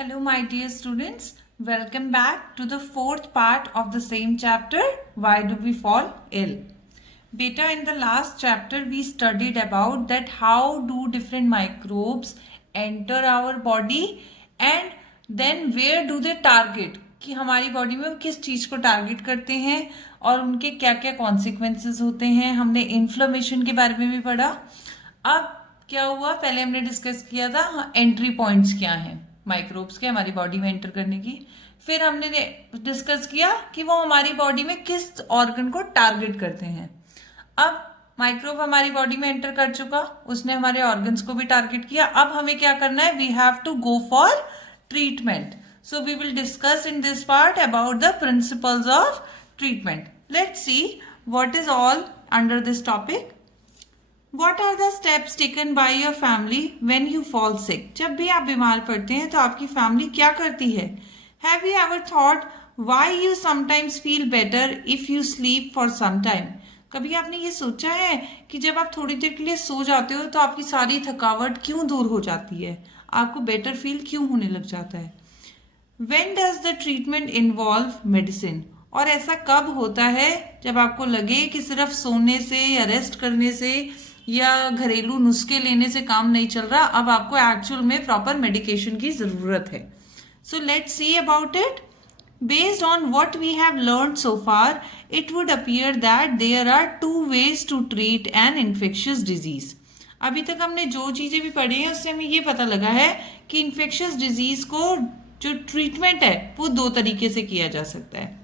Hello, my dear students. Welcome back to the fourth part of the same chapter, Why Do We Fall Ill? Beta, in the last chapter, we studied about that how do different microbes enter our body and then where do they target, कि हमारी body में वो किस चीज़ को target करते हैं और उनके क्या क्या कॉन्सिक्वेंसेस होते हैं. हमने इन्फ्लेमेशन के बारे में भी पढ़ा. अब क्या हुआ, पहले हमने डिस्कस किया था एंट्री पॉइंट्स क्या हैं माइक्रोब्स के हमारी बॉडी में एंटर करने की. फिर हमने डिस्कस किया कि वो हमारी बॉडी में किस ऑर्गन को टारगेट करते हैं. अब माइक्रोब हमारी बॉडी में एंटर कर चुका, उसने हमारे ऑर्गन्स को भी टारगेट किया. अब हमें क्या करना है, we have to go for treatment. So we will discuss in this part about the principles of treatment. Let's see what is all under this topic. What are the steps taken by your family when you fall sick? जब भी आप बीमार पड़ते हैं तो आपकी family क्या करती है? Have you ever thought why you sometimes feel better if you sleep for some time? कभी आपने ये सोचा है कि जब आप थोड़ी देर के लिए सो जाते हो तो आपकी सारी थकावट क्यों दूर हो जाती है, आपको बेटर फील क्यों होने लग जाता है? When does the treatment involve medicine? और ऐसा कब होता है जब आपको लगे कि सिर्फ सोने से या रेस्ट करने से या घरेलू नुस्खे लेने से काम नहीं चल रहा, अब आपको एक्चुअल में प्रॉपर मेडिकेशन की जरूरत है. So let's see about it. Based on what we have learned so far, it would appear that there are two ways to treat an infectious disease. अभी तक हमने जो चीजें भी पढ़ी हैं उससे हमें ये पता लगा है कि इन्फेक्शियस डिजीज को जो ट्रीटमेंट है वो दो तरीके से किया जा सकता है.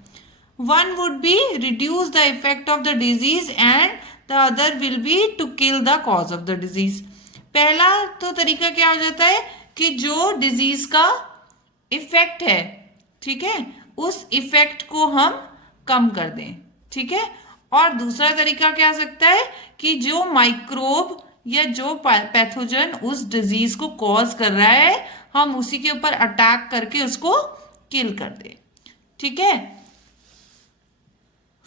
One would be reduce the effect of the disease and the other will be to kill the cause of the disease. पहला तो तरीका क्या हो जाता है कि जो डिजीज का इफेक्ट है, ठीक है, उस इफेक्ट को हम कम कर दें, ठीक है. और दूसरा तरीका क्या हो सकता है कि जो माइक्रोब या जो पैथोजन उस डिजीज को कॉज कर रहा है हम उसी के ऊपर अटैक करके उसको किल कर दें, ठीक है.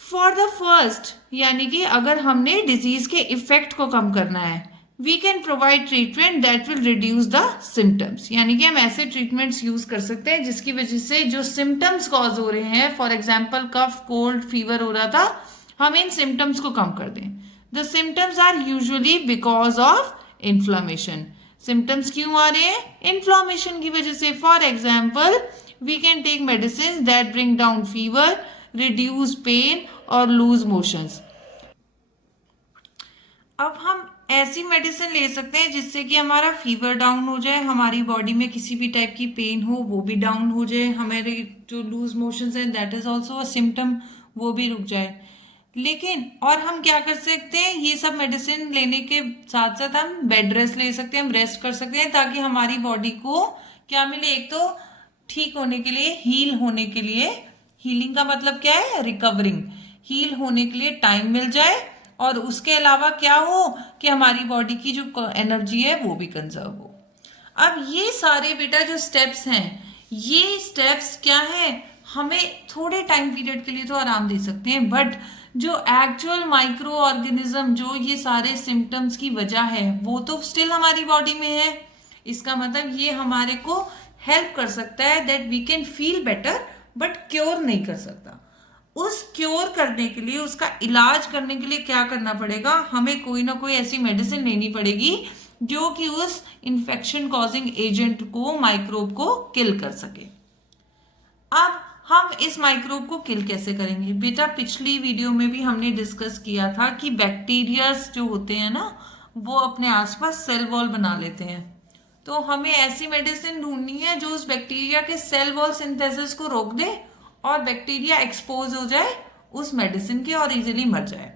फॉर द फर्स्ट, यानी कि अगर हमने डिजीज के इफेक्ट को कम करना है, we can provide treatment that will reduce the symptoms. यानी कि हम ऐसे ट्रीटमेंट्स यूज कर सकते हैं जिसकी वजह से जो सिम्टम्स कॉज हो रहे हैं, for example cough, cold, fever हो रहा था, हम इन सिम्टम्स को कम कर दें. The symptoms are usually because of inflammation. Symptoms क्यों आ रहे हैं? इन्फ्लामेशन की वजह से. For example we can take medicine that bring down fever, reduce pain और लूज मोशंस. अब हम ऐसी मेडिसिन ले सकते हैं जिससे कि हमारा फीवर डाउन हो जाए, हमारी बॉडी में किसी भी टाइप की पेन हो वो भी डाउन हो जाए, हमारे जो लूज मोशंस हैं that is also a symptom, वो भी रुक जाए. लेकिन और हम क्या कर सकते हैं, ये सब मेडिसिन लेने के साथ साथ हम बेड रेस्ट ले सकते हैं, हम रेस्ट कर सकते हैं ताकि हमारी बॉडी को क्या मिले, एक तो ठीक होने के लिए, हील होने के लिए, हीलिंग का मतलब क्या है, रिकवरिंग, हील होने के लिए टाइम मिल जाए, और उसके अलावा क्या हो कि हमारी बॉडी की जो एनर्जी है वो भी कंजर्व हो. अब ये सारे बेटा जो स्टेप्स हैं, ये स्टेप्स क्या है, हमें थोड़े टाइम पीरियड के लिए तो आराम दे सकते हैं, बट जो एक्चुअल माइक्रो ऑर्गेनिज्म जो ये सारे सिम्टम्स की वजह है वो तो स्टिल हमारी बॉडी में है. इसका मतलब ये हमारे को हेल्प कर सकता है that we can feel better, but cure नहीं कर सकता. उस क्योर करने के लिए, उसका इलाज करने के लिए क्या करना पड़ेगा, हमें कोई ना कोई ऐसी मेडिसिन लेनी पड़ेगी जो कि उस इंफेक्शन कॉजिंग एजेंट को, माइक्रोब को किल कर सके. अब हम इस माइक्रोब को किल कैसे करेंगे बेटा, पिछली वीडियो में भी हमने डिस्कस किया था कि बैक्टीरिया जो होते हैं ना वो अपने आसपास सेल वॉल बना लेते हैं. तो हमें ऐसी मेडिसिन ढूंढनी है जो उस बैक्टीरिया के सेल वॉल सिंथेसिस को रोक दे और बैक्टीरिया एक्सपोज हो जाए उस मेडिसिन के और इजीली मर जाए.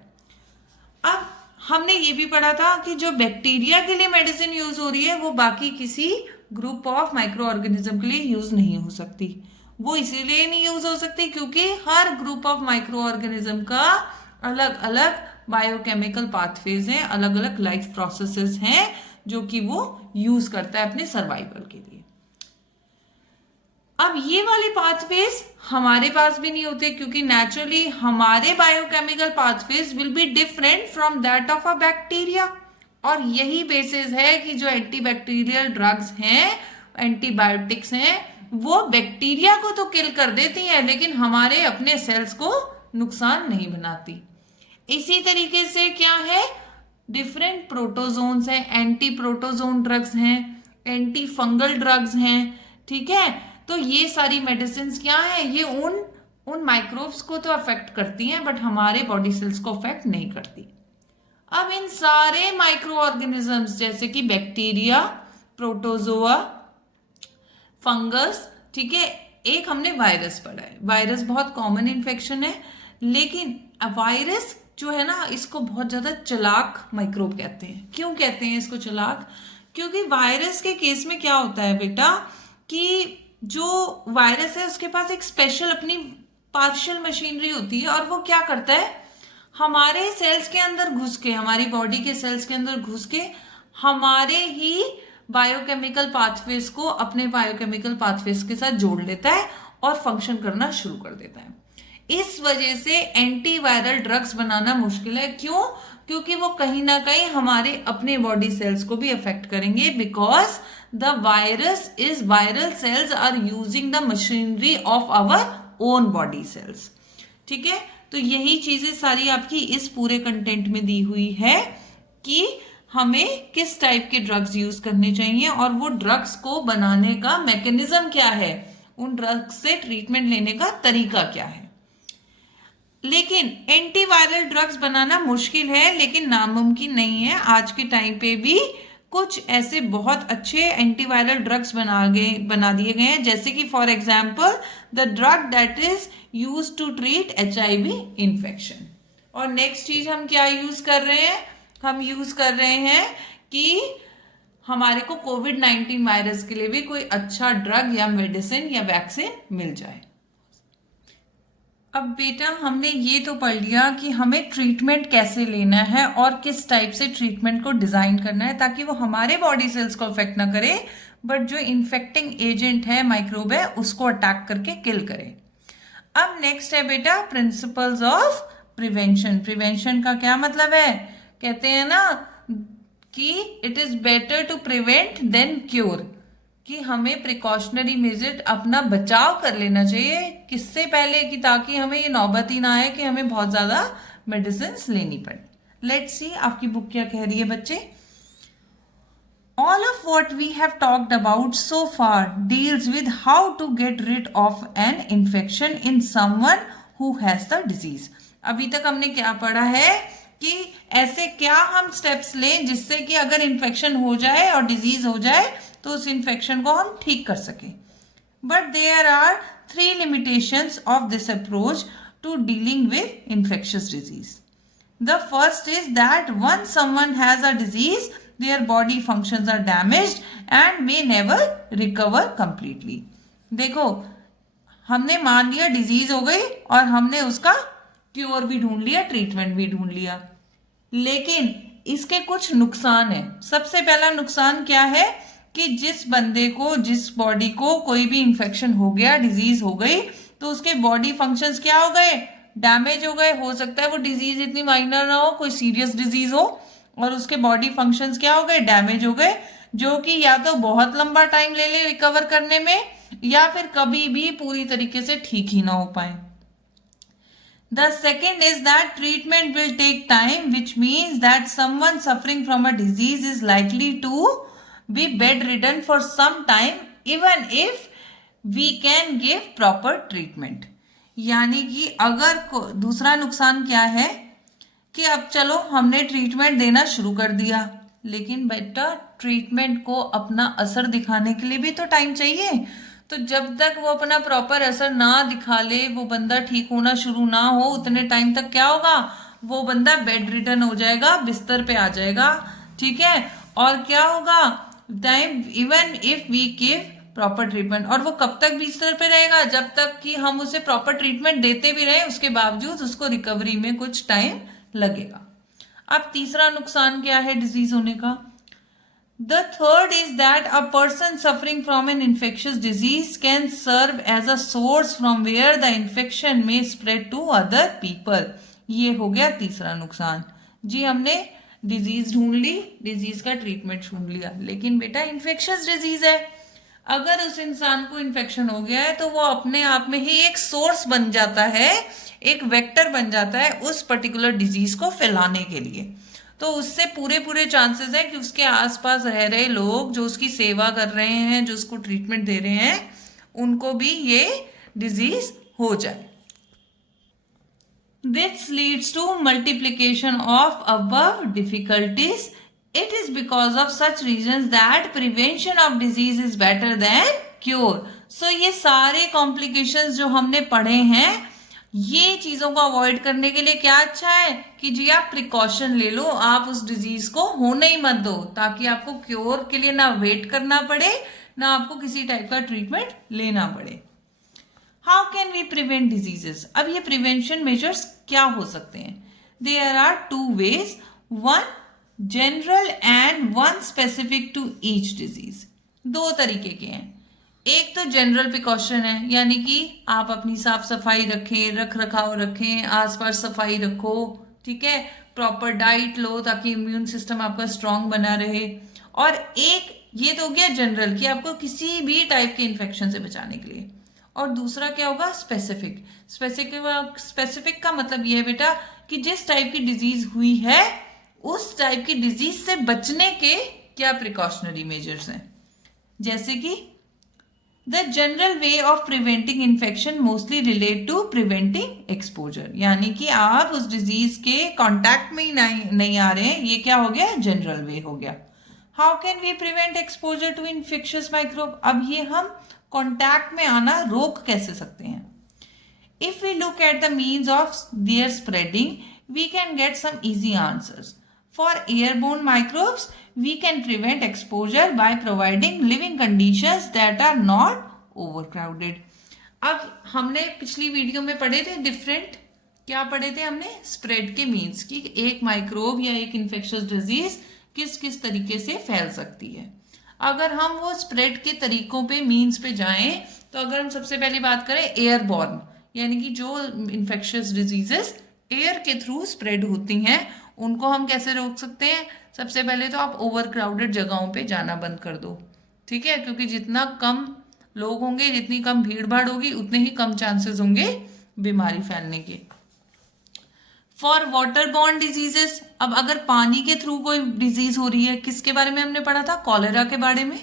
अब हमने ये भी पढ़ा था कि जो बैक्टीरिया के लिए मेडिसिन यूज हो रही है वो बाकी किसी ग्रुप ऑफ माइक्रो ऑर्गेनिज्म के लिए यूज नहीं हो सकती. वो इसीलिए नहीं यूज हो सकती क्योंकि हर ग्रुप ऑफ माइक्रो ऑर्गेनिज्म का अलग अलग बायोकेमिकल पाथवेज हैं, अलग अलग लाइफ प्रोसेसेस हैं जो कि वो यूज करता है अपने सर्वाइवल के लिए. अब ये वाले पाथवेज हमारे पास भी नहीं होते क्योंकि नेचुरली हमारे biochemical pathways will be different from that of a bacteria. और यही बेसिस है कि जो एंटीबैक्टीरियल ड्रग्स हैं, एंटीबायोटिक्स हैं, वो बैक्टीरिया को तो किल कर देती है लेकिन हमारे अपने सेल्स को नुकसान नहीं बनाती। इसी तरीके से क्या है, डिफरेंट प्रोटोजोन्स हैं, एंटी प्रोटोजोन ड्रग्स हैं, एंटी फंगल ड्रग्स हैं, ठीक है। तो ये सारी मेडिसिन क्या है, ये उन माइक्रोब्स को तो अफेक्ट करती हैं बट हमारे बॉडी सेल्स को अफेक्ट नहीं करती। अब इन सारे माइक्रो ऑर्गेनिजम्स जैसे कि बैक्टीरिया, प्रोटोजोआ, फंगस, ठीक है, एक हमने वायरस पढ़ा है। वायरस बहुत कॉमन इन्फेक्शन है, लेकिन वायरस जो है ना, इसको बहुत ज्यादा चालाक माइक्रोब कहते हैं। क्यों कहते हैं इसको चालाक? क्योंकि वायरस के केस में क्या होता है बेटा कि जो वायरस है उसके पास एक स्पेशल अपनी पार्शियल मशीनरी होती है, और वो क्या करता है, हमारे सेल्स के अंदर घुस के, हमारी बॉडी के सेल्स के अंदर घुस के हमारे ही बायोकेमिकल पाथवेज को अपने बायोकेमिकल पाथवेज के साथ जोड़ लेता है और फंक्शन करना शुरू कर देता है। इस वजह से एंटीवायरल ड्रग्स बनाना मुश्किल है। क्यों? क्योंकि वो कहीं ना कहीं हमारे अपने बॉडी सेल्स को भी अफेक्ट करेंगे, because the viral cells are using the machinery of our own body cells, ठीक है। तो यही चीजें सारी आपकी इस पूरे कंटेंट में दी हुई है कि हमें किस टाइप के ड्रग्स यूज करने चाहिए और वो ड्रग्स को बनाने का मैकेनिज्म क्या है, उन ड्रग्स से ट्रीटमेंट लेने का तरीका क्या है। लेकिन एंटीवायरल ड्रग्स बनाना मुश्किल है लेकिन नामुमकिन नहीं है। आज के टाइम पे भी कुछ ऐसे बहुत अच्छे एंटीवायरल ड्रग्स बना दिए गए हैं, जैसे कि for example the drug that is used to treat HIV infection. और नेक्स्ट चीज हम क्या यूज कर रहे हैं, हम यूज कर रहे हैं कि हमारे को कोविड-19 वायरस के लिए भी कोई अच्छा ड्रग या मेडिसिन या वैक्सीन मिल जाए। अब बेटा हमने ये तो पढ़ लिया कि हमें ट्रीटमेंट कैसे लेना है और किस टाइप से ट्रीटमेंट को डिजाइन करना है ताकि वो हमारे बॉडी सेल्स को अफेक्ट ना करे, बट जो इन्फेक्टिंग एजेंट है, माइक्रोब है, उसको अटैक करके किल करे। अब नेक्स्ट है बेटा प्रिंसिपल्स ऑफ प्रिवेंशन। प्रिवेंशन का क्या मतलब है, कहते हैं ना कि it is better to prevent than cure, कि हमें प्रिकॉशनरी मेजर अपना बचाव कर लेना चाहिए किससे पहले, कि ताकि हमें ये नौबत ही ना आए कि हमें बहुत ज्यादा मेडिसिन लेनी पड़े। लेट्स सी आपकी बुक क्या कह रही है बच्चे। All of what we have talked about so far deals with how to get rid of an infection in someone who has the disease. अभी तक हमने क्या पढ़ा है कि ऐसे क्या हम स्टेप्स लें जिससे कि अगर इन्फेक्शन हो जाए और डिजीज हो जाए तो उस इन्फेक्शन को हम ठीक कर सकें। But there are 3 limitations of this approach to dealing with infectious disease. The first is that once someone has a disease, their body functions are damaged and may never recover completely. देखो, हमने मान लिया disease हो गई और हमने उसका cure भी ढूंढ लिया, ट्रीटमेंट भी ढूंढ लिया, लेकिन इसके कुछ नुकसान है। सबसे पहला नुकसान क्या है कि जिस बंदे को, जिस बॉडी को कोई भी इंफेक्शन हो गया, डिजीज हो गई, तो उसके बॉडी फंक्शंस क्या हो गए, डैमेज हो गए। हो सकता है वो डिजीज इतनी माइनर ना हो, कोई सीरियस डिजीज हो और उसके बॉडी फंक्शंस क्या हो गए, डैमेज हो गए, जो कि या तो बहुत लंबा टाइम ले ले रिकवर करने में या फिर कभी भी पूरी तरीके से ठीक ही ना हो पाए। The second is that treatment will take time, which means that someone suffering from a disease is likely to be bedridden for some time even if we can give proper treatment. यानी कि अगर दूसरा नुकसान क्या है कि अब चलो हमने ट्रीटमेंट देना शुरू कर दिया, लेकिन बेटा ट्रीटमेंट को अपना असर दिखाने के लिए भी तो टाइम चाहिए। तो जब तक वो अपना प्रॉपर असर ना दिखा ले, वो बंदा ठीक होना शुरू ना हो, उतने टाइम तक क्या होगा, वो बंदा बेड रिडन हो जाएगा, बिस्तर पे आ जाएगा, ठीक है। और क्या होगा, time even if we give proper treatment, और वो कब तक बिस्तर पे रहेगा, जब तक कि हम उसे प्रॉपर ट्रीटमेंट देते भी रहे, उसके बावजूद उसको रिकवरी में कुछ टाइम लगेगा। अब तीसरा नुकसान क्या है डिजीज होने का। The third is that a person suffering from an infectious disease can serve as a source from where the infection may spread to other people. ये हो गया तीसरा नुकसान। जी हमने डिजीज ढूंढ ली, डिजीज का ट्रीटमेंट ढूंढ लिया, लेकिन बेटा इन्फेक्शियस डिजीज है। अगर उस इंसान को इन्फेक्शन हो गया है तो वो अपने आप में ही एक सोर्स बन जाता है, एक वेक्टर बन जाता है उस पर्टिकुलर डिजीज को फैलाने के लिए। तो उससे पूरे पूरे चांसेस है कि उसके आसपास रह रहे लोग जो उसकी सेवा कर रहे हैं, जो उसको ट्रीटमेंट दे रहे हैं, उनको भी ये डिजीज हो जाए। This leads to multiplication of above difficulties. It is because of such reasons that prevention of disease is better than cure. So ये सारे complications जो हमने पढ़े हैं, ये चीजों को अवॉइड करने के लिए क्या अच्छा है कि जी आप प्रिकॉशन ले लो, आप उस डिजीज को होने ही मत दो, ताकि आपको क्योर के लिए ना वेट करना पड़े, ना आपको किसी टाइप का ट्रीटमेंट लेना पड़े। How can we prevent diseases? अब ये प्रिवेंशन मेजर्स क्या हो सकते हैं? There are two ways, one general and one specific to each disease. दो तरीके के हैं। एक तो जनरल प्रिकॉशन है, यानी कि आप अपनी साफ सफाई रखें, रख रखाव रखें, आसपास सफाई रखो, ठीक है, प्रॉपर डाइट लो ताकि इम्यून सिस्टम आपका स्ट्रांग बना रहे। और एक ये तो हो गया जनरल कि आपको किसी भी टाइप के इन्फेक्शन से बचाने के लिए। और दूसरा क्या होगा? स्पेसिफिक। स्पेसिफिक का मतलब ये है बेटा कि जिस टाइप की डिजीज हुई है उस टाइप की डिजीज से बचने के क्या प्रिकॉशनरी मेजर्स हैं। जैसे कि the general way of preventing infection mostly relate to preventing exposure, यानी कि आप उस डिजीज के कांटेक्ट में ही नहीं आ रहे हैं, ये क्या हो गया? जनरल वे हो गया। How can we prevent exposure to infectious microbe? अब ये हम कांटेक्ट में आना रोक कैसे सकते हैं? If we look at the means of their spreading we can get some easy answers. For airborne microbes we can prevent exposure by providing living conditions that are not overcrowded. अब हमने पिछली video में पढ़े थे different, क्या पढ़े थे हमने? स्प्रेड के मीन्स कि एक माइक्रोब या एक इन्फेक्शियस डिजीज किस किस तरीके से फैल सकती है। अगर हम वो स्प्रेड के तरीकों पे, मीन्स पे जाएं, तो अगर हम सबसे पहले बात करें एयरबॉर्न, यानी कि जो इन्फेक्शियस डिजीजेस एयर के थ्रू स्प्रेड होती हैं, उनको हम कैसे रोक सकते हैं? सबसे पहले तो आप ओवर क्राउडेड जगहों पे जाना बंद कर दो, ठीक है, क्योंकि जितना कम लोग होंगे, जितनी कम भीड़ भाड़ होगी, उतने ही कम चांसेस होंगे बीमारी फैलने के। फॉर वाटर बॉर्न डिजीजेस, अब अगर पानी के थ्रू कोई डिजीज हो रही है, किसके बारे में हमने पढ़ा था? कॉलेरा के बारे में।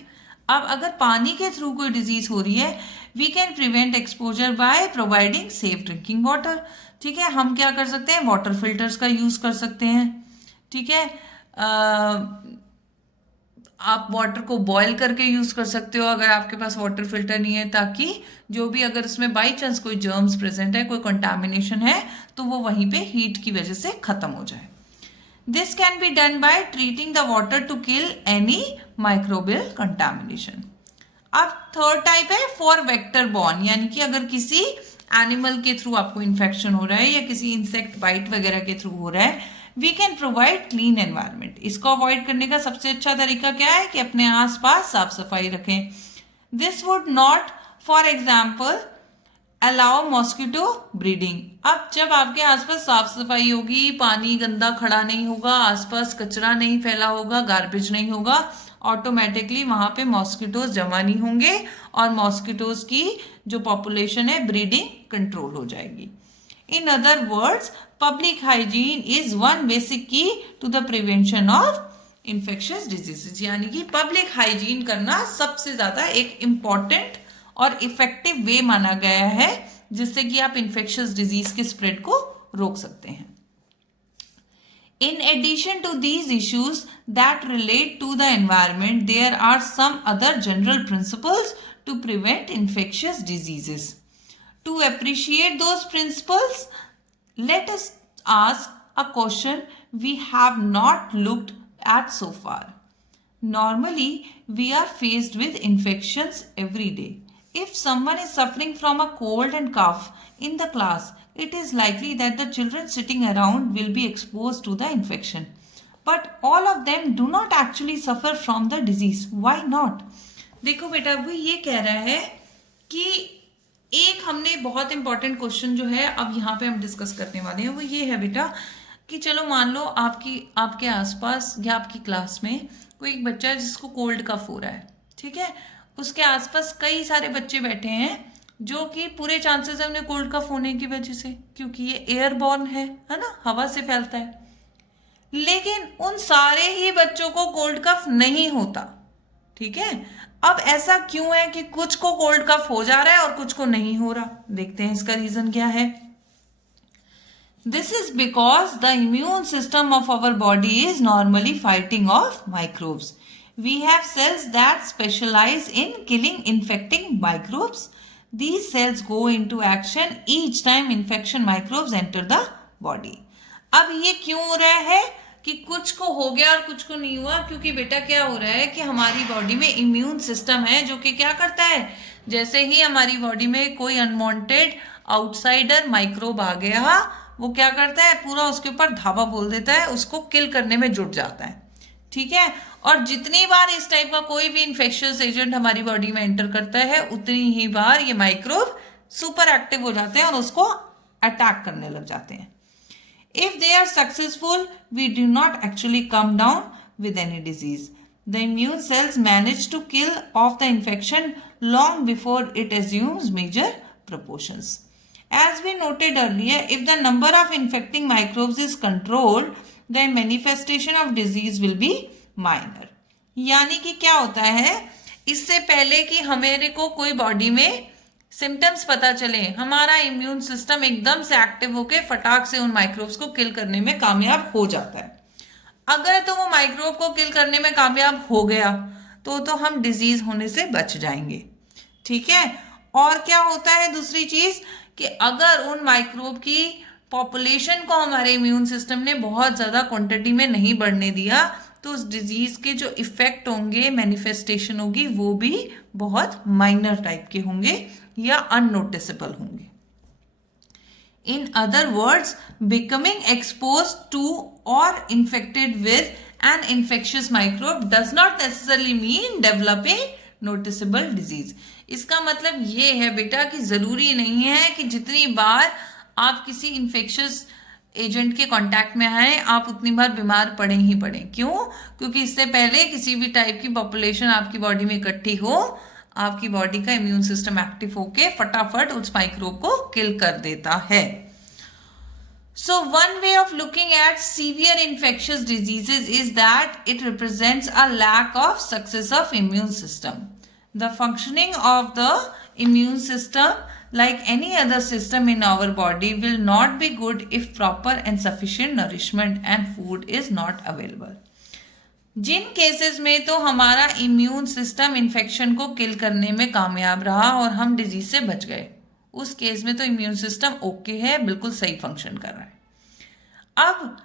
अब अगर पानी के थ्रू कोई डिजीज हो रही है, we can prevent exposure by providing safe drinking water, ठीक है। हम क्या कर सकते हैं? वाटर फिल्टर्स का यूज कर सकते हैं, ठीक है। आप वाटर को बॉयल करके यूज कर सकते हो अगर आपके पास वाटर फिल्टर नहीं है, ताकि जो भी अगर उसमें बाई चांस कोई जर्म्स प्रेजेंट है, कोई कंटामिनेशन है, तो वो वहीं पे हीट की वजह से खत्म हो जाए। This can be done by treating the water to kill any microbial contamination. अब थर्ड टाइप है फॉर वेक्टर बॉर्न, यानी कि अगर किसी एनिमल के थ्रू आपको इन्फेक्शन हो रहा है या किसी इंसेक्ट बाइट वगैरह के थ्रू हो रहा है, we can provide clean environment. इसको अवॉइड करने का सबसे अच्छा तरीका क्या है? कि अपने आसपास साफ सफाई रखें। This would not for example allow mosquito breeding. अब जब आपके आसपास साफ सफाई होगी, पानी गंदा खड़ा नहीं होगा, आसपास कचरा नहीं फैला होगा, गार्बेज नहीं होगा, ऑटोमेटिकली वहां पे मॉस्किटोज जमा नहीं होंगे और मॉस्किटोज की जो पॉपुलेशन है, ब्रीडिंग कंट्रोल हो जाएगी। In other words, public hygiene is one basic key to the prevention of infectious diseases. यानी कि पब्लिक हाइजीन करना सबसे ज्यादा एक इम्पॉर्टेंट और इफेक्टिव वे माना गया है, जिससे कि आप इन्फेक्शियस डिजीज के स्प्रेड को रोक सकते हैं। In addition to these issues that relate to the environment, there are some other general principles to prevent infectious diseases. To appreciate those principles, let us ask a question we have not looked at so far. Normally, we are faced with infections every day. If someone is suffering from a cold and cough in the class, it is likely that the children sitting around will be exposed to the infection. But all of them do not actually suffer from the disease. Why not? देखो बेटा, वो ये कह रहा है कि एक हमने बहुत इंपॉर्टेंट क्वेश्चन जो है अब यहाँ पे हम डिस्कस करने वाले हैं, वो ये है बेटा कि चलो मान लो आपके आसपास या आपकी क्लास में कोई एक बच्चा है जिसको कोल्ड कफ हो रहा है, ठीक है। उसके आसपास कई सारे बच्चे बैठे हैं जो कि पूरे चांसेस है उन्हें कोल्ड कफ होने की वजह से, क्योंकि ये एयरबॉर्न है ना, हवा से फैलता है। लेकिन उन सारे ही बच्चों को कोल्ड कफ नहीं होता, ठीक है। अब ऐसा क्यों है कि कुछ को कोल्ड कफ हो जा रहा है और कुछ को नहीं हो रहा? देखते हैं इसका रीजन क्या है। This is because the immune system of our body is normally fighting off microbes. We have cells that specialize in killing infecting microbes. These cells go into action each time infection microbes enter the body. अब ये क्यों हो रहा है कि कुछ को हो गया और कुछ को नहीं हुआ? क्योंकि बेटा क्या हो रहा है कि हमारी बॉडी में इम्यून सिस्टम है जो कि क्या करता है, जैसे ही हमारी बॉडी में कोई अनवांटेड आउटसाइडर माइक्रोब आ गया, वो क्या करता है, पूरा उसके ऊपर धावा बोल देता है, उसको किल करने में जुट जाता है, ठीक है। और जितनी बार इस टाइप का कोई भी इन्फेक्शियस एजेंट हमारी बॉडी में एंटर करता है, उतनी ही बार ये माइक्रोब सुपर एक्टिव हो जाते हैं और उसको अटैक करने लग जाते हैं. If they are successful, we do not actually come down with any disease. The immune cells manage to kill off the infection long before it assumes major proportions. As we noted earlier, if the number of infecting microbes is controlled, then manifestation of disease will be minor. यानी कि क्या होता है, इससे पहले कि हमारे को कोई बॉडी में सिम्टम्स पता चले, हमारा इम्यून सिस्टम एकदम से एक्टिव होकर फटाक से उन माइक्रोब्स को किल करने में कामयाब हो जाता है. अगर तो वो माइक्रोब को किल करने में कामयाब हो गया तो हम डिजीज होने से बच जाएंगे, ठीक है. और क्या होता है दूसरी चीज कि अगर उन माइक्रोब की पॉपुलेशन को हमारे इम्यून सिस्टम ने बहुत ज़्यादा क्वांटिटी में नहीं बढ़ने दिया, तो उस डिजीज के जो इफेक्ट होंगे, मैनिफेस्टेशन होगी, वो भी बहुत माइनर टाइप के होंगे या अननोटिसेबल होंगे. In other words, becoming expose to और infected with an infectious microbe does not necessarily mean developing noticeable disease. इसका मतलब ये है बेटा कि जरूरी नहीं है कि जितनी बार आप किसी इन्फेक्शियस एजेंट के कांटेक्ट में आए आप उतनी बार बीमार पड़े ही पड़े. क्यों? क्योंकि इससे पहले किसी भी टाइप की पॉपुलेशन आपकी बॉडी में इकट्ठी हो, आपकी बॉडी का इम्यून सिस्टम एक्टिव होके फटाफट उस माइक्रोब को किल कर देता है. So one way of looking at severe infectious diseases is that it represents a lack of success of immune system. The functioning of the immune system, like any other system in our body, will not be good if proper and sufficient nourishment and food is not available. जिन cases में तो हमारा immune system infection को किल करने में कामयाब रहा और हम डिजीज से बच गए, उस केस में तो इम्यून सिस्टम ओके है, बिल्कुल सही फंक्शन कर रहा है. अब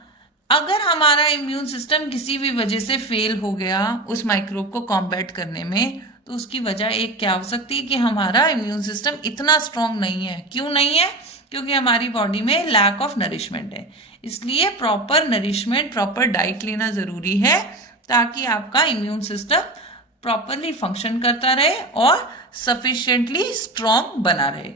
अगर हमारा इम्यून सिस्टम किसी भी वजह से फेल हो गया उस माइक्रोब को कॉम्बैट करने में, तो उसकी वजह एक क्या हो सकती है कि हमारा इम्यून सिस्टम इतना स्ट्रांग नहीं है. क्यों नहीं है? क्योंकि हमारी बॉडी में लैक ऑफ नरिशमेंट है. इसलिए प्रॉपर नरिशमेंट, प्रॉपर डाइट लेना ज़रूरी है ताकि आपका इम्यून सिस्टम प्रॉपरली फंक्शन करता रहे और सफिशिएंटली स्ट्रांग बना रहे.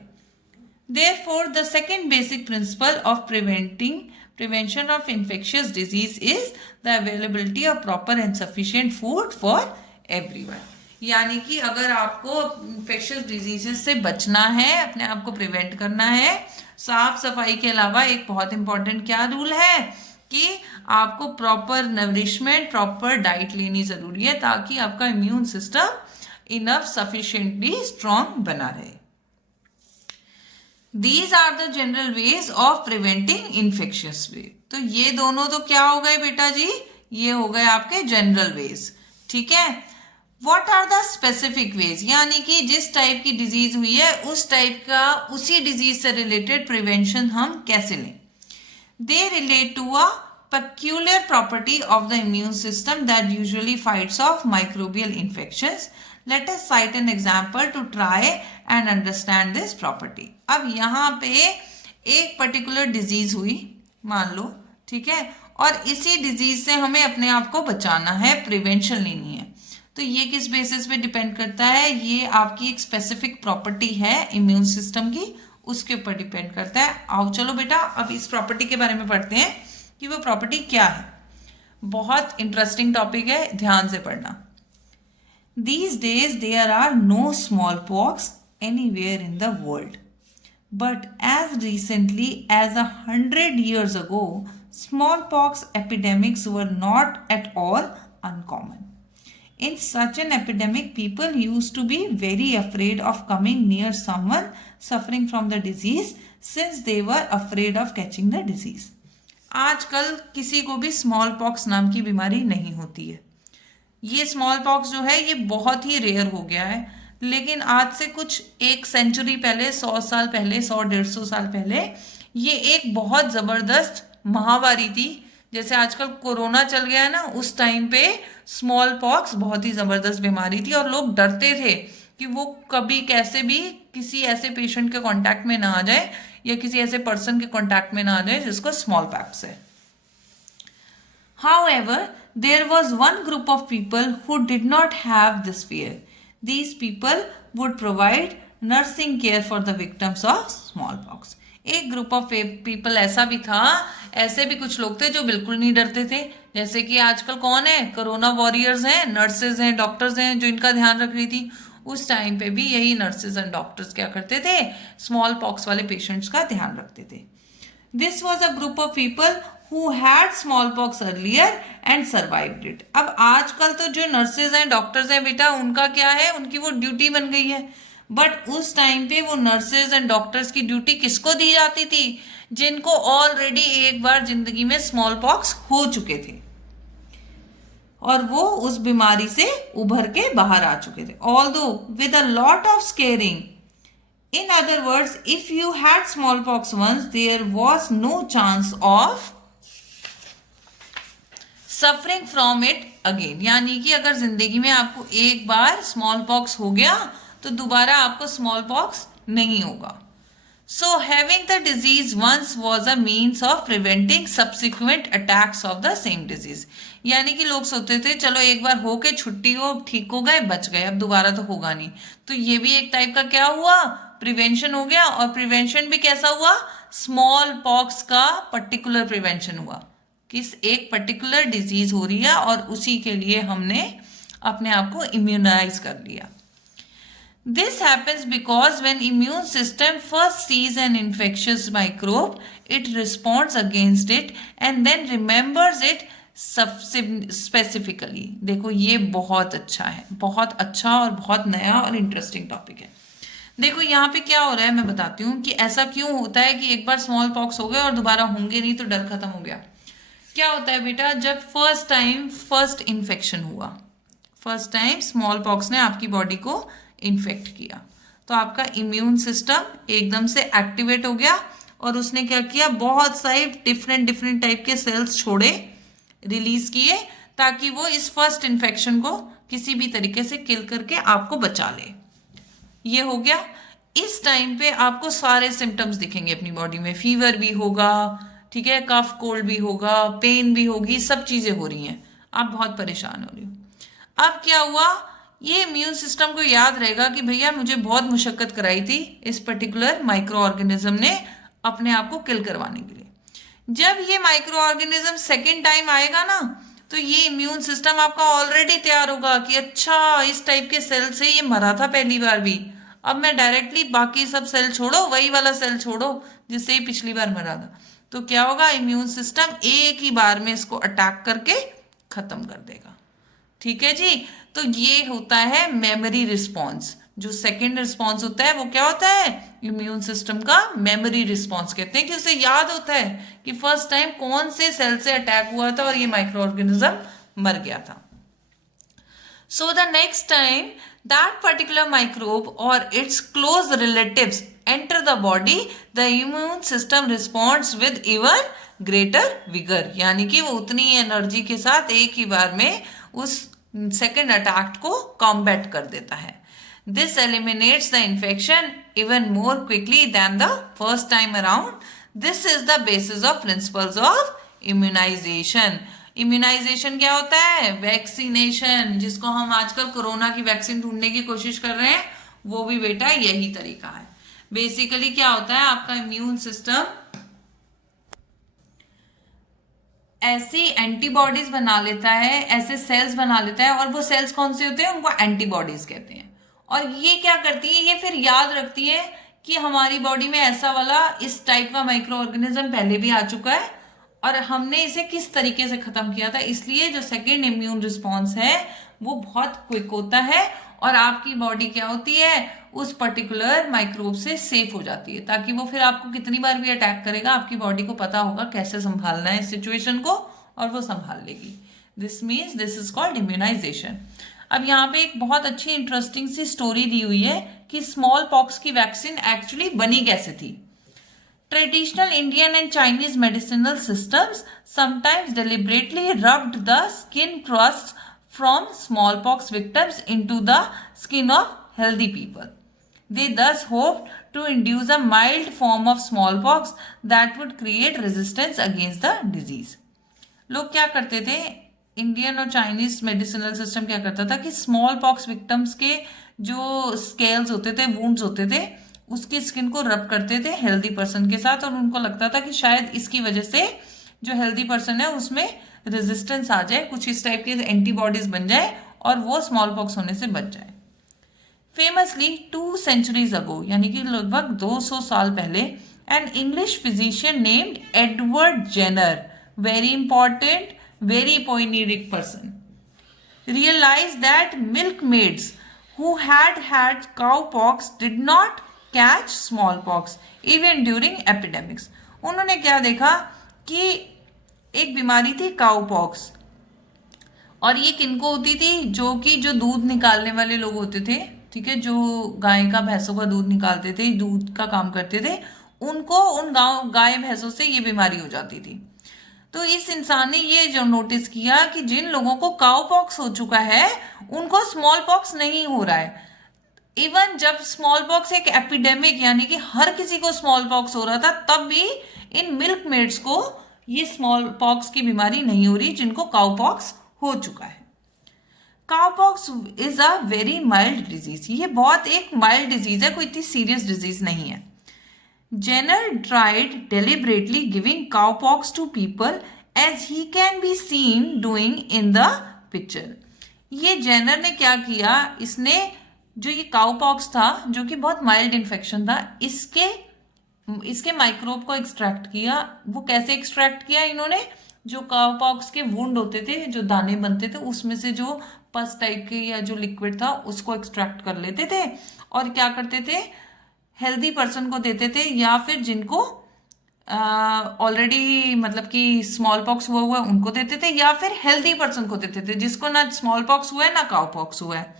Therefore, the second basic principle of prevention of infectious disease is the availability of proper and sufficient food for everyone. यानी कि अगर आपको इन्फेक्शियस डिजीजेस से बचना है, अपने आप को प्रिवेंट करना है, साफ सफाई के अलावा एक बहुत इंपॉर्टेंट क्या रूल है कि आपको प्रॉपर नरिशमेंट, प्रॉपर डाइट लेनी ज़रूरी है ताकि आपका immune system enough sufficiently strong बना रहे. These are the general ways of preventing infectious way. तो ये दोनों तो क्या हो गए बेटा जी? ये हो गए आपके जनरल वेज, ठीक है. What are the specific ways? यानी कि जिस टाइप की डिजीज हुई है उस टाइप का, उसी डिजीज से रिलेटेड प्रिवेंशन हम कैसे लें? They relate to a peculiar property of the immune system that usually fights off microbial infections. Let us cite an example to try and understand this property. अब यहाँ पे एक पर्टिकुलर डिजीज हुई मान लो, ठीक है, और इसी डिजीज से हमें अपने आप को बचाना है, प्रिवेंशन लेनी है. तो ये किस बेसिस पे डिपेंड करता है? ये आपकी एक स्पेसिफिक प्रॉपर्टी है इम्यून सिस्टम की, उसके ऊपर डिपेंड करता है. आओ चलो बेटा अब इस प्रॉपर्टी के बारे में पढ़ते हैं कि वो प्रॉपर्टी क्या है. बहुत इंटरेस्टिंग टॉपिक है, ध्यान से पढ़ना. These days there are no smallpox anywhere in the world. But as recently as 100 years ago, smallpox epidemics were not at all uncommon. In such an epidemic, people used to be very afraid of coming near someone suffering from the disease since they were afraid of catching the disease. आजकल किसी को भी small pox नाम की बीमारी नहीं होती है. ये स्मॉल पॉक्स जो है ये बहुत ही रेयर हो गया है, लेकिन आज से कुछ 1 सेंचुरी पहले, 100 साल पहले, 100-150 साल पहले ये एक बहुत ज़बरदस्त महामारी थी. जैसे आजकल कोरोना चल गया है ना, उस टाइम पे स्मॉल पॉक्स बहुत ही ज़बरदस्त बीमारी थी और लोग डरते थे कि वो कभी कैसे भी किसी ऐसे पेशेंट के कांटेक्ट में ना आ जाए या किसी ऐसे पर्सन के कांटेक्ट में ना आ जाए जिसको स्मॉल पॉक्स है. However, there was one group of people who did not have this fear. These people would provide nursing care for the victims of smallpox. एक ग्रुप ऑफ पीपल ऐसा भी था, ऐसे भी कुछ लोग थे जो बिल्कुल नहीं डरते थे. जैसे कि आजकल कौन है, कोरोना वॉरियर्स हैं, नर्सेज हैं, डॉक्टर्स हैं जो इनका ध्यान रख रही थी. उस टाइम पे भी यही नर्सेज एंड डॉक्टर्स क्या करते थे, स्मॉल पॉक्स वाले पेशेंट्स का ध्यान रखते थे. This was a group of people who had smallpox earlier and survived it. अब आजकल तो जो नर्सेज हैं, डॉक्टर्स हैं बेटा, उनका क्या है, उनकी वो ड्यूटी बन गई है. बट उस टाइम पे वो नर्सेज एंड डॉक्टर्स की ड्यूटी किसको दी जाती थी, जिनको ऑलरेडी एक बार जिंदगी में स्मॉल पॉक्स हो चुके थे और वो उस बीमारी से उभर के बाहर आ चुके थे. Although with a lot of squaring. In other words, if you had smallpox once, there was no chance of suffering from it again. यानी कि अगर जिंदगी में आपको एक बार स्मॉल पॉक्स हो गया तो दोबारा आपको स्मॉल पॉक्स नहीं होगा. So having the disease once was a means of preventing subsequent attacks of the same disease. यानी कि लोग सोचते थे चलो एक बार हो के छुट्टी हो, ठीक हो गए, बच गए, अब दोबारा तो होगा नहीं. तो ये भी एक टाइप का क्या हुआ, प्रिवेंशन हो गया. और प्रिवेंशन भी कैसा हुआ, स्मॉल पॉक्स का पर्टिकुलर प्रिवेंशन हुआ. किस एक पर्टिकुलर डिजीज हो रही है और उसी के लिए हमने अपने आप को इम्यूनाइज कर लिया. This happens because when immune system first sees an infectious microbe it responds against it and then remembers it specifically. देखो ये बहुत अच्छा है, बहुत अच्छा और बहुत नया और इंटरेस्टिंग टॉपिक है. देखो यहाँ पे क्या हो रहा है मैं बताती हूँ कि ऐसा क्यों होता है कि एक बार स्मॉल पॉक्स हो गए और दोबारा होंगे नहीं तो डर खत्म हो गया. क्या होता है बेटा, जब फर्स्ट इन्फेक्शन हुआ, फर्स्ट टाइम स्मॉल पॉक्स ने आपकी बॉडी को इन्फेक्ट किया तो आपका इम्यून सिस्टम एकदम से एक्टिवेट हो गया और उसने क्या किया, बहुत सारे डिफरेंट टाइप के सेल्स छोड़े, रिलीज किए ताकि वो इस फर्स्ट इन्फेक्शन को किसी भी तरीके से किल करके आपको बचा ले. ये हो गया. इस टाइम पे आपको सारे सिम्टम्स दिखेंगे अपनी बॉडी में. फीवर भी होगा, ठीक है, कफ कोल्ड भी होगा, पेन भी होगी, सब चीजें हो रही हैं, आप बहुत परेशान हो रही हो. अब क्या हुआ, ये इम्यून सिस्टम को याद रहेगा कि भैया मुझे बहुत मुशक्कत कराई थी इस पर्टिकुलर माइक्रो ऑर्गेनिज्म ने अपने आप को किल करवाने के लिए. जब ये माइक्रो ऑर्गेनिज्म सेकेंड टाइम आएगा ना तो ये इम्यून सिस्टम आपका ऑलरेडी तैयार होगा कि अच्छा इस टाइप के सेल से ये मरा था पहली बार भी, अब मैं डायरेक्टली बाकी सब सेल छोड़ो, वही वाला सेल छोड़ो जिससे ही पिछली बार मरा था. तो क्या होगा, इम्यून सिस्टम एक ही बार में इसको अटैक करके खत्म कर देगा. ठीक है जी. तो ये होता है मेमोरी रिस्पॉन्स. जो सेकेंड रिस्पॉन्स होता है वो क्या होता है, इम्यून सिस्टम का मेमोरी रिस्पॉन्स कहते हैं कि उसे याद होता है कि फर्स्ट टाइम कौन से सेल से अटैक हुआ था और ये माइक्रो ऑर्गेनिज्म मर गया था. So the next time that particular microbe or its close relatives enter the body, the immune system responds with even greater vigor. यानी कि वो उतनी एनर्जी के साथ एक ही बार में उस सेकेंड अटैक को कॉम्बैट कर देता है. This eliminates the infection even more quickly than the first time around. This is the basis of principles of immunization. Immunisation क्या होता है, वैक्सीनेशन, जिसको हम आजकल कोरोना की वैक्सीन ढूंढने की कोशिश कर रहे हैं, वो भी बेटा यही तरीका है. बेसिकली क्या होता है, आपका इम्यून सिस्टम ऐसी एंटीबॉडीज बना लेता है, ऐसे सेल्स बना लेता है, और वो सेल्स कौन से होते हैं, उनको एंटीबॉडीज कहते हैं। और ये क्या करती है, ये फिर याद रखती है कि हमारी बॉडी में ऐसा वाला इस टाइप का माइक्रो ऑर्गेनिज्म पहले भी आ चुका है और हमने इसे किस तरीके से खत्म किया था। इसलिए जो सेकेंड इम्यून रिस्पॉन्स है वो बहुत क्विक होता है और आपकी बॉडी क्या होती है, उस पर्टिकुलर माइक्रोब से सेफ हो जाती है, ताकि वो फिर आपको कितनी बार भी अटैक करेगा आपकी बॉडी को पता होगा कैसे संभालना है इस सिचुएशन को और वो संभाल लेगी। This means this is called immunisation. अब यहाँ पे एक बहुत अच्छी इंटरेस्टिंग सी स्टोरी दी हुई है कि स्मॉल पॉक्स की वैक्सीन एक्चुअली बनी कैसे थी। Traditional Indian and Chinese medicinal systems sometimes deliberately rubbed the skin crust from smallpox victims into the skin of healthy people. They thus hoped to induce a mild form of smallpox that would create resistance against the disease. लोग क्या करते थे, Indian और Chinese medicinal system क्या करता था कि small pox victims के जो स्केल्स होते थे, वुंड्स होते थे, उसकी स्किन को रब करते थे हेल्दी पर्सन के साथ और उनको लगता था कि शायद इसकी वजह से जो हेल्दी पर्सन है उसमें रेजिस्टेंस आ जाए, कुछ इस टाइप के एंटीबॉडीज बन जाए और वो स्मॉल पॉक्स होने से बच जाए। फेमसली 2 centuries अगो, यानी कि लगभग 200 साल पहले, an English physician named Edward Jenner, very important, very poetic person, realized that milkmaids who had cowpox did not catch smallpox even during epidemics. उन्होंने क्या देखा कि एक बीमारी थी काउपॉक्स, और ये किनको होती थी, जो दूध निकालने वाले लोग होते थे, ठीक है, जो गाय का भैंसों का दूध निकालते थे, दूध का काम करते थे, उनको उन गाय भैंसों से ये बीमारी हो जाती थी। तो इस इंसान ने ये जो नोटिस किया कि जिन लोगों को काउपॉक्स हो चुका है उनको स्मॉल पॉक्स नहीं हो रहा है। इवन जब स्मॉल पॉक्स एक एपिडेमिक, यानी कि हर किसी को स्मॉल पॉक्स हो रहा था, तब भी इन मिल्क मेड्स को ये स्मॉल पॉक्स की बीमारी नहीं हो रही जिनको काउपॉक्स हो चुका है। Cowpox is a very mild disease, ये बहुत एक माइल्ड डिजीज है, कोई इतनी सीरियस डिजीज नहीं है। Jenner tried deliberately giving cowpox to people as he can be seen doing in the picture. ये जेनर ने क्या किया, इसने जो ये काउपॉक्स था जो कि बहुत माइल्ड इन्फेक्शन था, इसके माइक्रोब को एक्सट्रैक्ट किया। वो कैसे एक्सट्रैक्ट किया इन्होंने, जो काउपॉक्स के वुंड होते थे, जो दाने बनते थे, उसमें से जो पस टाइप के या जो लिक्विड था उसको एक्सट्रैक्ट कर लेते थे और क्या करते थे, हेल्दी पर्सन को देते थे, या फिर जिनको ऑलरेडी मतलब कि स्मॉल पॉक्स हुआ है उनको देते थे, या फिर हेल्दी पर्सन को देते थे जिसको ना स्मॉल पॉक्स हुआ है ना काउ पॉक्स हुआ है।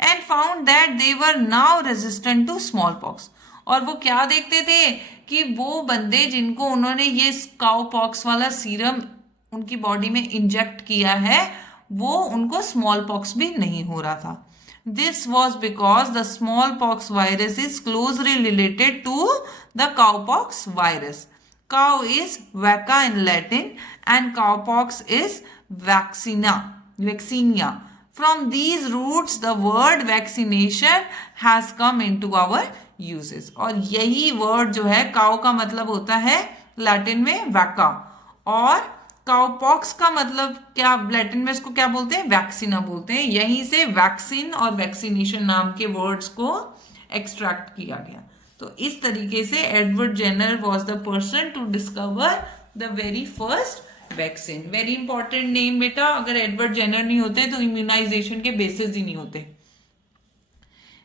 And found that they were now resistant to small pox. और वो क्या देखते थे कि वो बंदे जिनको उन्होंने ये काउ पॉक्स वाला सीरम उनकी बॉडी में इंजेक्ट किया है, वो उनको स्मॉल पॉक्स भी नहीं हो रहा था। This was because the smallpox virus is closely related to the cowpox virus. Cow is vacca in Latin and cowpox is vaccinia. From these roots, the word vaccination has come into our uses. और यही word जो है, cow का मतलब होता है Latin में vacca और काउपॉक्स का मतलब क्या, लैटिन में इसको क्या बोलते हैं, वैक्सीना बोलते हैं। यहीं से वैक्सीन और वैक्सीनेशन नाम के वर्ड्स को एक्सट्रैक्ट किया गया। तो इस तरीके से Edward Jenner was the person to discover the very first vaccine. Very important name बेटा, अगर एडवर्ड जेनर नहीं होते तो इम्यूनाइजेशन के बेसिस ही नहीं होते।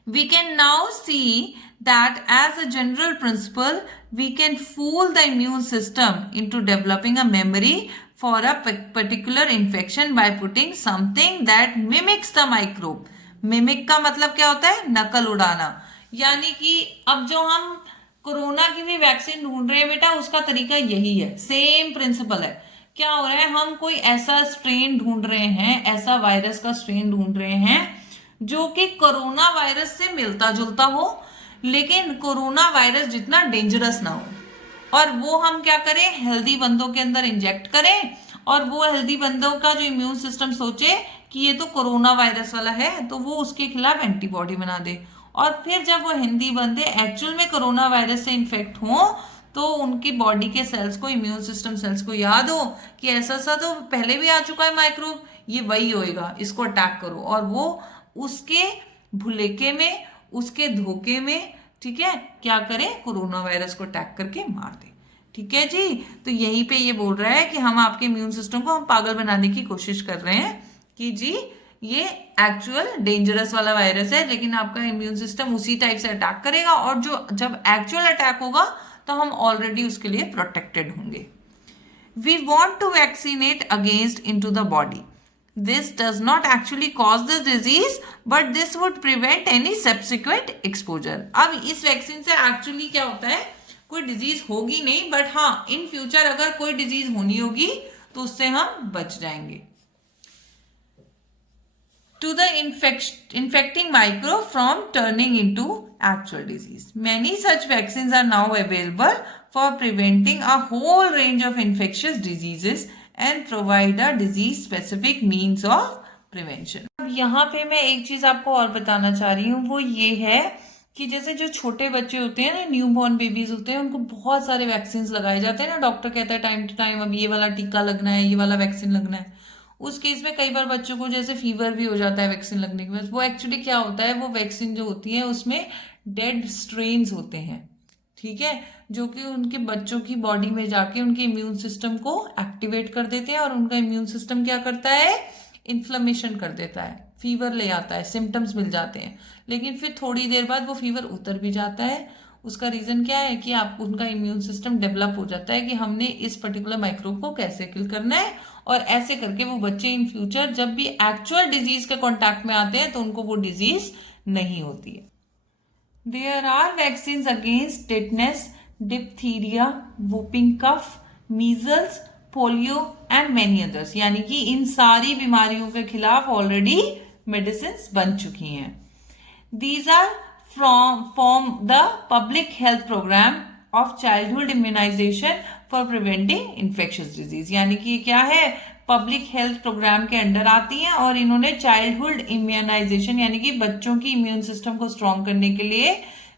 We can now see that as a general principle, we can fool the immune system into developing a memory for a particular infection by putting something that mimics the microbe. Mimic का मतलब क्या होता है, नकल उड़ाना। यानी कि अब जो हम कोरोना की भी वैक्सीन ढूंढ रहे हैं बेटा, उसका तरीका यही है, सेम प्रिंसिपल है। क्या हो रहा है, हम कोई ऐसा स्ट्रेन ढूंढ रहे हैं, ऐसा वायरस का स्ट्रेन ढूंढ रहे हैं जो कि कोरोना वायरस से मिलता जुलता हो, लेकिन कोरोना वायरस जितना डेंजरस ना हो, और वो हम क्या करें, हेल्दी बंदों के अंदर इंजेक्ट करें, और वो हेल्दी बंदों का जो इम्यून सिस्टम सोचे कि ये तो कोरोना वायरस वाला है, तो वो उसके खिलाफ एंटीबॉडी बना दे। और फिर जब वो हेल्दी बंदे एक्चुअल में कोरोना वायरस से इन्फेक्ट हों, तो उनकी बॉडी के सेल्स को, इम्यून सिस्टम सेल्स को याद हो कि ऐसा सा तो पहले भी आ चुका है माइक्रोब, ये वही होएगा, इसको अटैक करो, और वो उसके भुलेखे में, उसके धोखे में, ठीक है, क्या करे, कोरोना वायरस को अटैक करके मार दे। ठीक है जी, तो यहीं पे ये बोल रहा है कि हम आपके इम्यून सिस्टम को हम पागल बनाने की कोशिश कर रहे हैं कि जी ये एक्चुअल डेंजरस वाला वायरस है, लेकिन आपका इम्यून सिस्टम उसी टाइप से अटैक करेगा, और जो जब एक्चुअल अटैक होगा तो हम ऑलरेडी उसके लिए प्रोटेक्टेड होंगे। We want to vaccinate against into the body. This does not actually cause the disease, but this would prevent any subsequent exposure. अब इस वैक्सीन से एक्चुअली क्या होता है, कोई डिजीज होगी नहीं, बट हाँ इन फ्यूचर अगर कोई डिजीज होनी होगी तो उससे हम बच जाएंगे। To the infecting microbe from turning into actual disease. Many such vaccines are now available for preventing a whole range of infectious diseases and provide a disease specific means of prevention. अब यहाँ पे मैं एक चीज आपको और बताना चाह रही हूँ, वो ये है कि जैसे जो छोटे बच्चे होते हैं ना, न्यू बॉर्न बेबीज होते हैं, उनको बहुत सारे वैक्सीन लगाए जाते हैं ना, डॉक्टर कहता है टाइम टू टाइम अब ये वाला टीका लगना है, ये वाला वैक्सीन लगना है। उस केस में कई बार बच्चों को जैसे फीवर भी हो जाता है वैक्सीन लगने के बाद। वो एक्चुअली क्या होता है, वो वैक्सीन जो होती है उसमें डेड स्ट्रेन्स होते हैं, ठीक है, जो कि उनके बच्चों की बॉडी में जाके उनके इम्यून सिस्टम को एक्टिवेट कर देते हैं, और उनका इम्यून सिस्टम क्या करता है, इन्फ्लेमेशन कर देता है, फीवर ले आता है, सिम्टम्स मिल जाते हैं, लेकिन फिर थोड़ी देर बाद वो फीवर उतर भी जाता है। उसका रीजन क्या है कि आप उनका इम्यून सिस्टम डेवलप हो जाता है कि हमने इस पर्टिकुलर माइक्रोब को कैसे किल करना है, और ऐसे करके वो बच्चे इन फ्यूचर जब भी एक्चुअल डिजीज के कॉन्टैक्ट में आते हैं तो उनको वो डिजीज नहीं होती है। There are vaccine against tetanus, diphtheria, whooping cough, measles, polio and many others, यानी कि इन सारी बीमारियों के खिलाफ ऑलरेडी मेडिसिन बन चुकी हैं। These are from the public health program of childhood immunization for preventing infectious disease, यानी कि क्या है, पब्लिक हेल्थ प्रोग्राम के अंडर आती हैं, और इन्होंने चाइल्डहुड इम्यूनाइजेशन यानी कि बच्चों की इम्यून सिस्टम को स्ट्रॉन्ग करने के लिए,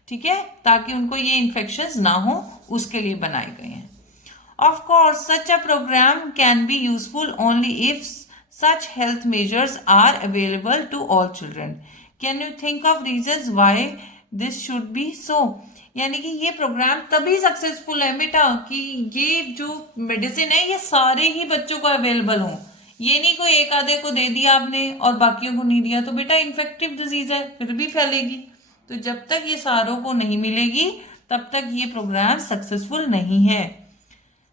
ठीक है, ताकि उनको ये इन्फेक्शंस ना हो, उसके लिए बनाए गए हैं। Of course such a programme can be useful only if such health measures are available to all children. Can you think of reasons why this should be so? यानी कि ये प्रोग्राम तभी सक्सेसफुल है बेटा कि ये जो मेडिसिन है ये सारे ही बच्चों को अवेलेबल हो। ये नहीं कोई एक आधे को दे दिया आपने और बाकियों को नहीं दिया, तो बेटा इन्फेक्टिव डिजीज है, फिर भी फैलेगी। तो जब तक ये सारों को नहीं मिलेगी तब तक ये प्रोग्राम सक्सेसफुल नहीं है।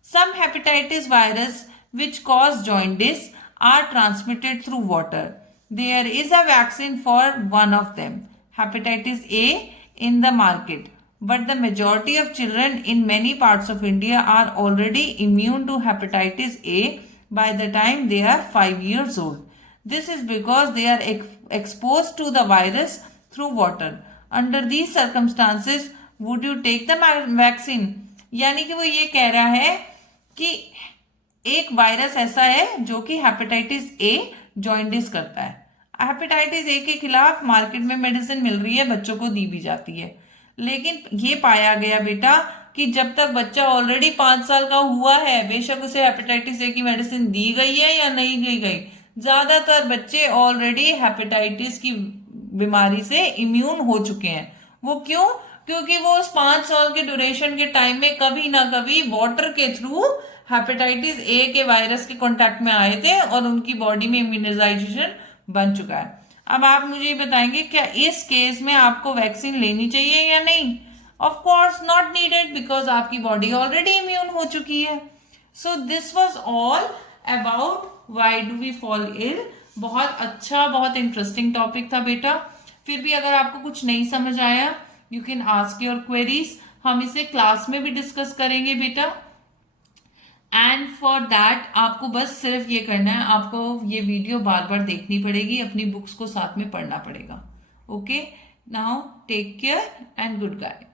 Some hepatitis virus which cause jaundice are transmitted through water. There is a vaccine for one of them, hepatitis A, in the market, but the majority of children in many parts of India are already immune to hepatitis A by the time they are 5 years old. This is because they are exposed to the virus through water. Under these circumstances, would you take the vaccine? यानी कि वो ये कह रहा है कि एक virus ऐसा है जो कि हेपेटाइटिस ए जॉइंडिस करता है। हेपेटाइटिस ए के खिलाफ मार्केट में मेडिसिन मिल रही है, बच्चों को दी भी जाती है, लेकिन ये पाया गया बेटा कि जब तक बच्चा ऑलरेडी 5 साल का हुआ है, बेशक उसे हेपेटाइटिस ए की मेडिसिन दी गई है या नहीं दी गई, ज्यादातर बच्चे ऑलरेडी हेपेटाइटिस की बीमारी से इम्यून हो चुके हैं। वो क्यों? क्योंकि वो उस 5 साल के ड्यूरेशन के टाइम में कभी ना कभी वाटर के थ्रू हेपेटाइटिस ए के वायरस के कांटेक्ट में आए थे और उनकी बॉडी में इम्यूनाइजेशन बन चुका है। अब आप मुझे बताएंगे क्या इस केस में आपको वैक्सीन लेनी चाहिए या नहीं? Of course not needed, because आपकी बॉडी ऑलरेडी इम्यून हो चुकी है। So this was all about why do we fall ill. बहुत अच्छा, बहुत इंटरेस्टिंग टॉपिक था बेटा। फिर भी अगर आपको कुछ नहीं समझ आया, you can ask your queries. हम इसे क्लास में भी डिस्कस करेंगे बेटा। एंड फॉर दैट आपको बस सिर्फ ये करना है, आपको ये वीडियो बार बार देखनी पड़ेगी, अपनी बुक्स को साथ में पढ़ना पड़ेगा। Okay, now take care and good bye.